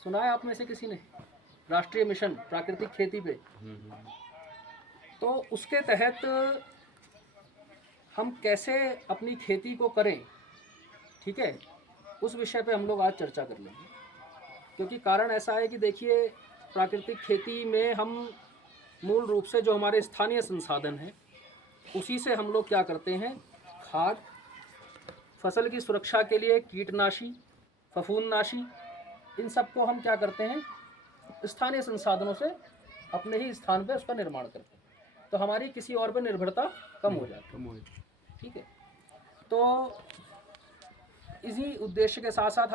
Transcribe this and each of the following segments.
सुना है आप में से किसी ने? राष्ट्रीय मिशन प्राकृतिक खेती पे। तो उसके तहत हम कैसे अपनी खेती को करें, ठीक है, उस विषय पे हम लोग आज चर्चा कर लेंगे। क्योंकि कारण ऐसा है कि देखिए, प्राकृतिक खेती में हम मूल रूप से जो हमारे स्थानीय संसाधन हैं उसी से हम लोग क्या करते हैं, खाद, फसल की सुरक्षा के लिए कीटनाशी, फफूंदनाशी, इन सब को हम क्या करते हैं, स्थानीय संसाधनों से अपने ही स्थान पे उसका निर्माण करते हैं। तो हमारी किसी और पर निर्भरता कम हो जाती है, ठीक है। तो इसी उद्देश्य के साथ साथ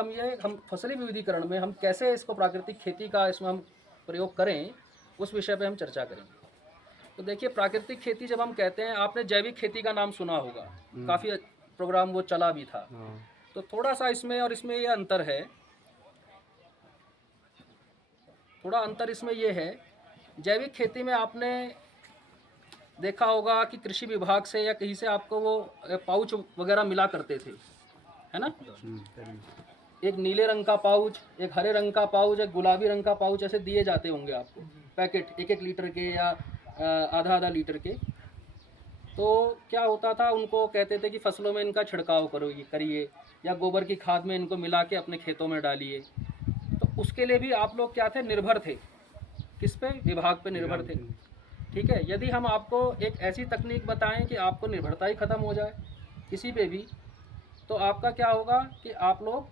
हम फसली विविधीकरण में हम कैसे इसको प्राकृतिक खेती का इसमें हम प्रयोग करें, उस विषय पे हम चर्चा करेंगे। तो देखिए, प्राकृतिक खेती जब हम कहते हैं, आपने जैविक खेती का नाम सुना होगा, काफ़ी प्रोग्राम वो चला भी था। तो थोड़ा सा इसमें और इसमें ये अंतर है, थोड़ा अंतर इसमें ये है, जैविक खेती में आपने देखा होगा कि कृषि विभाग से या कहीं से आपको वो पाउच वगैरह मिला करते थे, है ना? एक नीले रंग का पाउच, एक हरे रंग का पाउच, एक गुलाबी रंग का पाउच, ऐसे दिए जाते होंगे आपको पैकेट, 1-1 लीटर के या आधा-आधा लीटर के। तो क्या होता था, उनको कहते थे कि फसलों में इनका छिड़काव करिए या गोबर की खाद में इनको मिला के अपने खेतों में डालिए। तो उसके लिए भी आप लोग क्या थे, निर्भर थे, किस पे? विभाग पे निर्भर थे, ठीक है। यदि हम आपको एक ऐसी तकनीक बताएं कि आपको निर्भरता ही ख़त्म हो जाए किसी पे भी, तो आपका क्या होगा कि आप लोग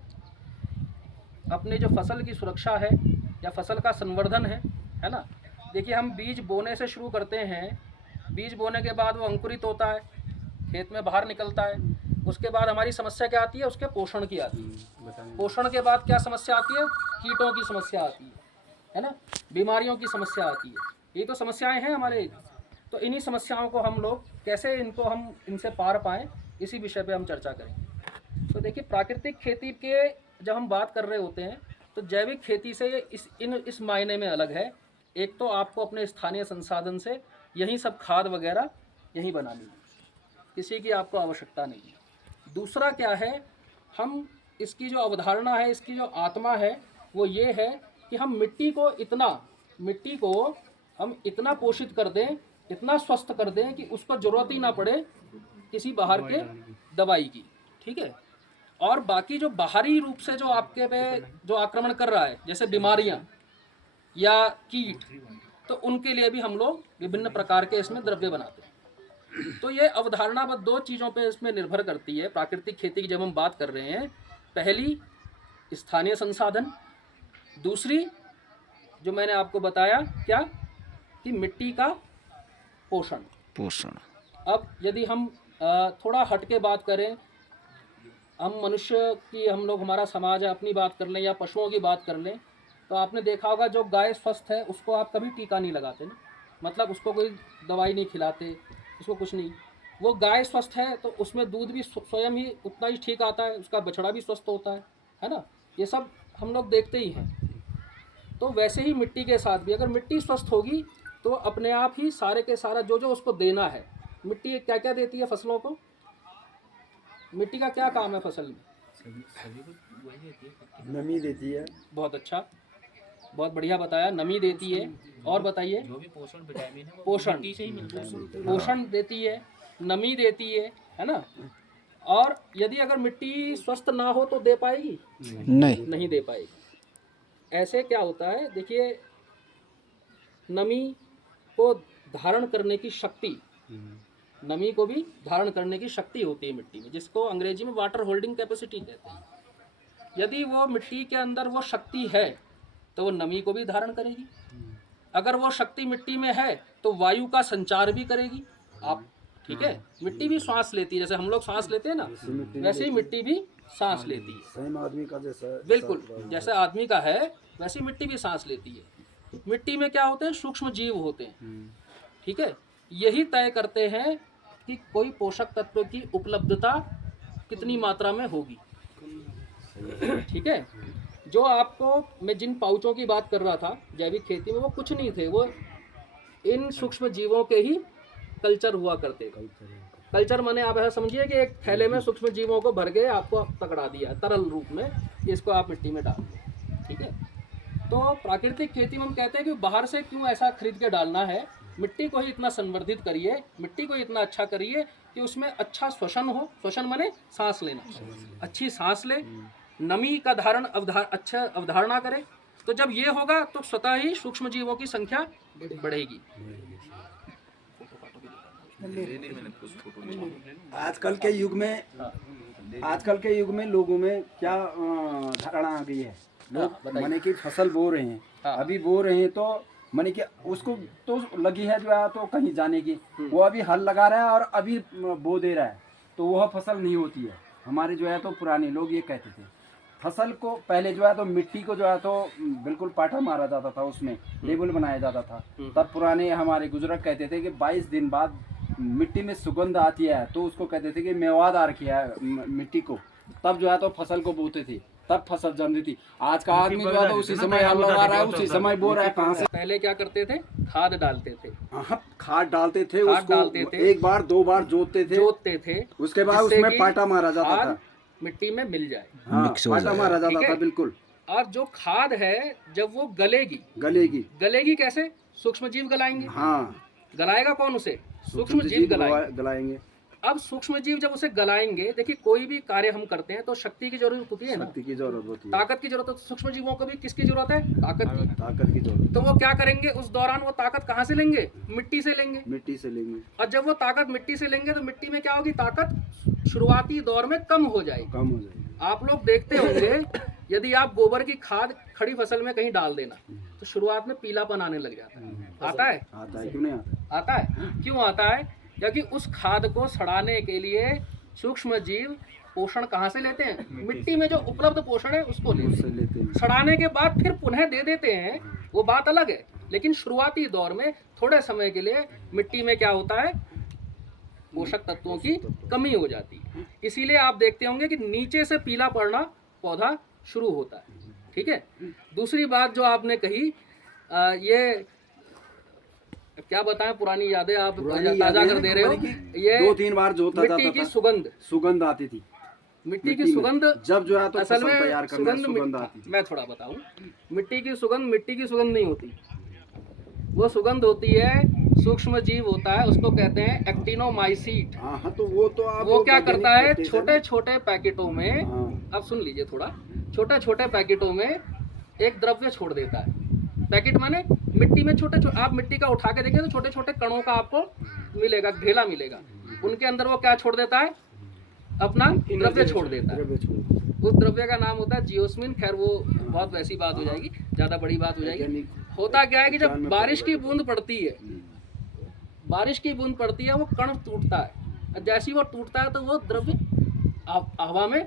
अपने जो फसल की सुरक्षा है या फसल का संवर्धन है ना, देखिए हम बीज बोने से शुरू करते हैं, बीज बोने के बाद वो अंकुरित होता है, खेत में बाहर निकलता है, उसके बाद हमारी समस्या क्या आती है, उसके पोषण की आती है। पोषण के बाद क्या समस्या आती है, कीटों की समस्या आती है ना, बीमारियों की समस्या आती है। ये तो समस्याएं हैं हमारे। तो इन्हीं समस्याओं को हम लोग कैसे इनसे पार पाएँ, इसी विषय पे हम चर्चा करेंगे। तो देखिए, प्राकृतिक खेती के जब हम बात कर रहे होते हैं तो जैविक खेती से ये इस मायने में अलग है। एक तो आपको अपने स्थानीय संसाधन से यही सब खाद वगैरह यहीं बनानी है, किसी की आपको आवश्यकता नहीं है। दूसरा क्या है, हम इसकी जो अवधारणा है, इसकी जो आत्मा है, वो ये है कि हम मिट्टी को हम इतना पोषित कर दें, इतना स्वस्थ कर दें कि उसको ज़रूरत ही ना पड़े किसी बाहर के दवाई की, ठीक है। और बाकी जो बाहरी रूप से जो आपके पे जो आक्रमण कर रहा है, जैसे बीमारियां या कीट, तो उनके लिए भी हम लोग विभिन्न प्रकार के इसमें द्रव्य बनाते हैं। तो ये अवधारणा बस 2 चीज़ों पे इसमें निर्भर करती है प्राकृतिक खेती की जब हम बात कर रहे हैं। पहली, स्थानीय संसाधन। दूसरी, जो मैंने आपको बताया क्या, कि मिट्टी का पोषण। अब यदि हम थोड़ा हट के बात करें, हम मनुष्य की, हम लोग, हमारा समाज है, अपनी बात कर लें या पशुओं की बात कर लें, तो आपने देखा होगा जो गाय स्वस्थ है उसको आप कभी टीका नहीं लगाते ना, मतलब उसको कोई दवाई नहीं खिलाते, उसको कुछ नहीं। वो गाय स्वस्थ है तो उसमें दूध भी स्वयं ही उतना ही ठीक आता है, उसका बछड़ा भी स्वस्थ होता है ना, ये सब हम लोग देखते ही हैं। तो वैसे ही मिट्टी के साथ भी, अगर मिट्टी स्वस्थ होगी तो अपने आप ही सारे के सारा जो जो उसको देना है, मिट्टी क्या क्या देती है फसलों को, मिट्टी का क्या काम है फसल में? नमी देती है। बहुत अच्छा, बहुत बढ़िया बताया, नमी देती है। और बताइए, जो भी पोषण विटामिन है वो पोषण मिट्टी से ही मिलता है। पोषण देती है, नमी देती है ना। और यदि अगर मिट्टी स्वस्थ ना हो तो दे पाएगी? नहीं दे पाएगी। ऐसे क्या होता है, देखिए, नमी को धारण करने की शक्ति, नमी को भी धारण करने की शक्ति होती है मिट्टी में, जिसको अंग्रेजी में वाटर होल्डिंग कैपेसिटी कहते हैं। यदि वो मिट्टी के अंदर वो शक्ति है तो वो नमी को भी धारण करेगी। अगर वो शक्ति मिट्टी में है तो वायु का संचार भी करेगी आप, ठीक है। मिट्टी भी सांस लेती है, जैसे हम लोग सांस लेते हैं ना, वैसे ही मिट्टी भी सांस लेती है। सेम आदमी का जैसा, बिल्कुल, जैसे आदमी का है वैसे मिट्टी भी सांस लेती है। मिट्टी में क्या होते हैं, सूक्ष्म जीव होते हैं, ठीक है। यही तय करते हैं कि कोई पोषक तत्व की उपलब्धता कितनी मात्रा में होगी, ठीक है। जो आपको मैं जिन पाउचों की बात कर रहा था जैविक खेती में, वो कुछ नहीं थे, वो इन सूक्ष्म जीवों के ही कल्चर हुआ करते थे। कल्चर माने आप ऐसा समझिए कि एक थैले में सूक्ष्म जीवों को भर के आपको पकड़ा दिया तरल रूप में, इसको आप मिट्टी में डाल दो, ठीक है। तो प्राकृतिक खेती में हम कहते हैं कि बाहर से क्यों ऐसा खरीद के डालना है, मिट्टी को ही इतना संवर्धित करिए, मिट्टी को इतना अच्छा करिए कि उसमें अच्छा श्वसन हो। श्वसन माने सांस लेना, अच्छी सांस ले, नमी का धारण अच्छा अवधारणा करे। तो जब ये होगा तो स्वतः ही सूक्ष्म जीवों की संख्या बढ़ेगी। आजकल के युग में लोगों में क्या धारणा आ गई है, लोग बताइए। माने कि फसल बो रहे हैं, हाँ। अभी बो रहे हैं तो माने कि उसको तो लगी है जो है तो कहीं जाने की, वो अभी हल लगा रहा है और अभी बो दे रहा है, तो वह फसल नहीं होती है। हमारे जो है तो पुराने लोग ये कहते थे, फसल को पहले जो है तो मिट्टी को जो है तो बिल्कुल पाटा मारा जाता था, उसमें लेबल बनाया जाता था। तब पुराने हमारे बुजुर्ग कहते थे कि 22 दिन बाद मिट्टी में सुगंध आती है, तो उसको कहते थे कि मेवादार किया है मिट्टी को, तब जो है तो फसल को बोते थे, तब फसल जमती थी। आज का आदमी जो है तो उसी समय हल लगा रहा है, उसी समय बो रहा है। कहाँ से पहले क्या करते थे, खाद डालते थे, हाँ, खाद डालते थे, खाद उसको डालते थे, एक बार 2 बार जोतते थे, उसके उसके बाद जिससे उसमें कि पाटा मारा जाता खाद था, मिट्टी में मिल जाए। हाँ, पाटा मारा ठीक जाता है? था बिल्कुल। और जो खाद है जब वो गलेगी, गलेगी कैसे, सूक्ष्म जीव गलाएंगे। हाँ, गलाएगा कौन उसे, सूक्ष्म जीव गलाएंगे। गलाएंगे। अब सूक्ष्म जीव जब उसे गलाएंगे, देखिए कोई भी कार्य हम करते हैं तो शक्ति की जरूरत होती है ना, शक्ति की जरूरत होती है, ताकत की जरूरत होती है। सूक्ष्म जीवों को भी किसकी जरूरत है, ताकत की जरूरत, तो वो क्या करेंगे उस दौरान, वो ताकत कहाँ से लेंगे, मिट्टी से लेंगे। मिट्टी से लेंगे, और जब वो ताकत मिट्टी से लेंगे तो मिट्टी में क्या होगी, ताकत शुरुआती दौर में कम हो जाएगी। कम हो जाएगी। आप लोग देखते होंगे यदि आप गोबर की खाद खड़ी फसल में कहीं डाल देना तो शुरुआत में पीलापन आने लग जाता है। आता है, क्यों नहीं आता? क्यों आता है, क्योंकि उस खाद को सड़ाने के लिए सूक्ष्म जीव पोषण कहाँ से लेते हैं, मिट्टी में जो उपलब्ध पोषण है उसको लेते हैं। सड़ाने के बाद फिर पुनः दे देते हैं, वो बात अलग है, लेकिन शुरुआती दौर में थोड़े समय के लिए मिट्टी में क्या होता है, पोषक तत्वों की कमी हो जाती है। इसीलिए आप देखते होंगे कि नीचे से पीला पड़ना पौधा शुरू होता है। ठीक है, दूसरी बात जो आपने कही, ये क्या बताएं, पुरानी यादें आप ताजा कर दे रहे हो। ये 2-3 बार जोता जाता था, मिट्टी की सुगंध आती थी, मिट्टी की सुगंध जब जो है तो असल फसल में तैयार करने में सुगंध आती थी। मैं थोड़ा बताऊं, मिट्टी की सुगंध नहीं होती, वो सुगंध होती है, सूक्ष्म जीव होता है, उसको कहते हैं एक्टिनोमाइसीट। हाँ, तो वो क्या करता है, छोटे छोटे पैकेटों में, अब सुन लीजिए थोड़ा, छोटे छोटे पैकेटों में एक द्रव्य छोड़ देता है। पैकेट माने मिट्टी में छोटे आप मिट्टी का उठा के देखें तो छोटे छोटे कणों का आपको मिलेगा, ढेला मिलेगा, उनके अंदर वो क्या छोड़ देता है, अपना द्रव्य छोड़ देता है। उस द्रव्य का नाम होता है जियोस्मिन। खैर वो बहुत वैसी बात हो जाएगी, ज़्यादा बड़ी बात हो जाएगी। होता क्या है कि जब बारिश की बूंद पड़ती है, वो कण टूटता है, जैसे ही वो टूटता है तो वो द्रव्य हवा में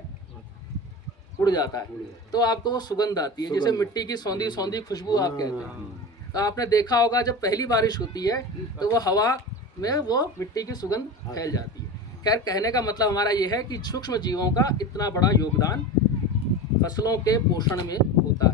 उड़ जाता है, तो आपको वो सुगंध आती है, जैसे मिट्टी की सौंधी सौंधी खुशबू आप कहते हैं। तो आपने देखा होगा जब पहली बारिश होती है तो वो हवा में वो मिट्टी की सुगंध फैल जाती है। खैर, कहने का मतलब हमारा ये है कि सूक्ष्म जीवों का इतना बड़ा योगदान फसलों के पोषण में होता है।